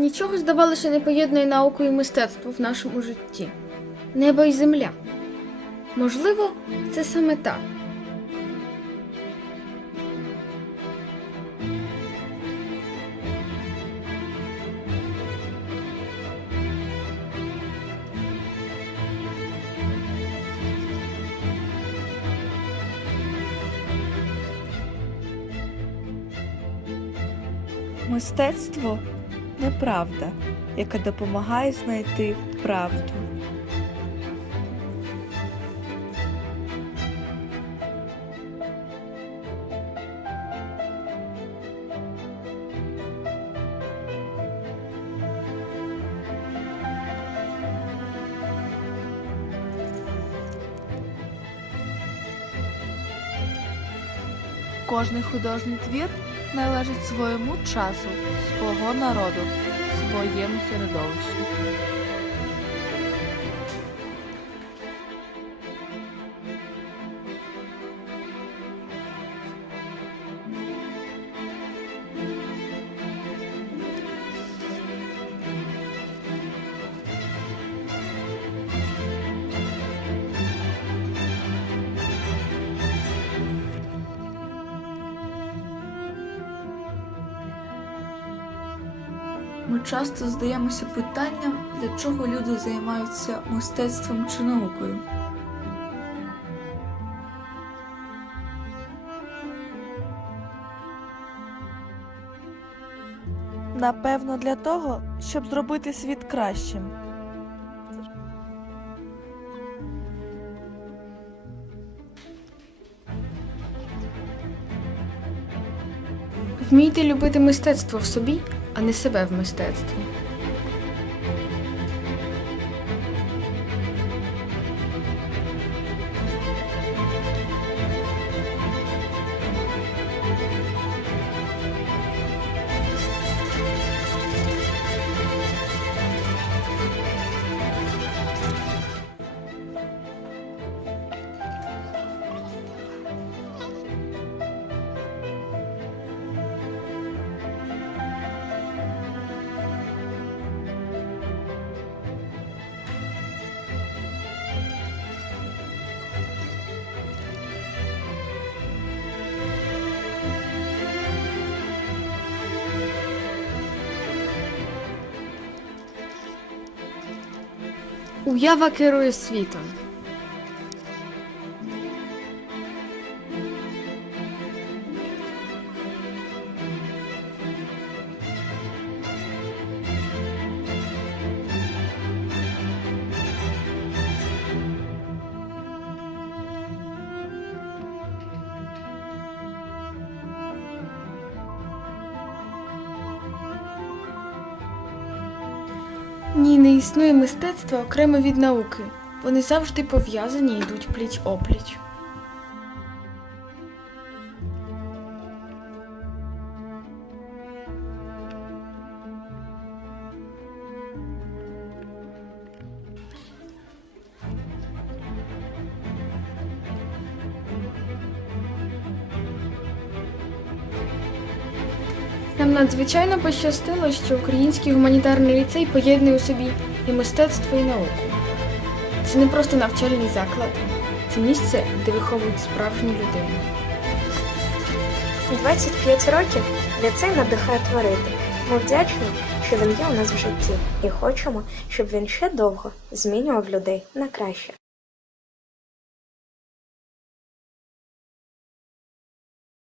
Нічого, здавалося, не поєднує науку і мистецтво в нашому житті. Небо і земля. Можливо, це саме так. Мистецтво неправда, яка допомагає знайти правду. Кожний художній твір належить своєму часу, свого народу, своєму середовищу. Ми часто здаємося питанням, для чого люди займаються мистецтвом чи наукою. Напевно, для того, щоб зробити світ кращим. Вмійте любити мистецтво в собі, а не себе в мистецтві. Уява керує світом. Ні, не існує мистецтва окремо від науки. Вони завжди пов'язані і йдуть пліч опліч. Нам надзвичайно пощастило, що Український гуманітарний ліцей поєднує у собі і мистецтво, і науку. Це не просто навчальний заклад, це місце, де виховують справжню людину. 25 років ліцей надихає творити. Ми вдячні, що він є у нас в житті, і хочемо, щоб він ще довго змінював людей на краще.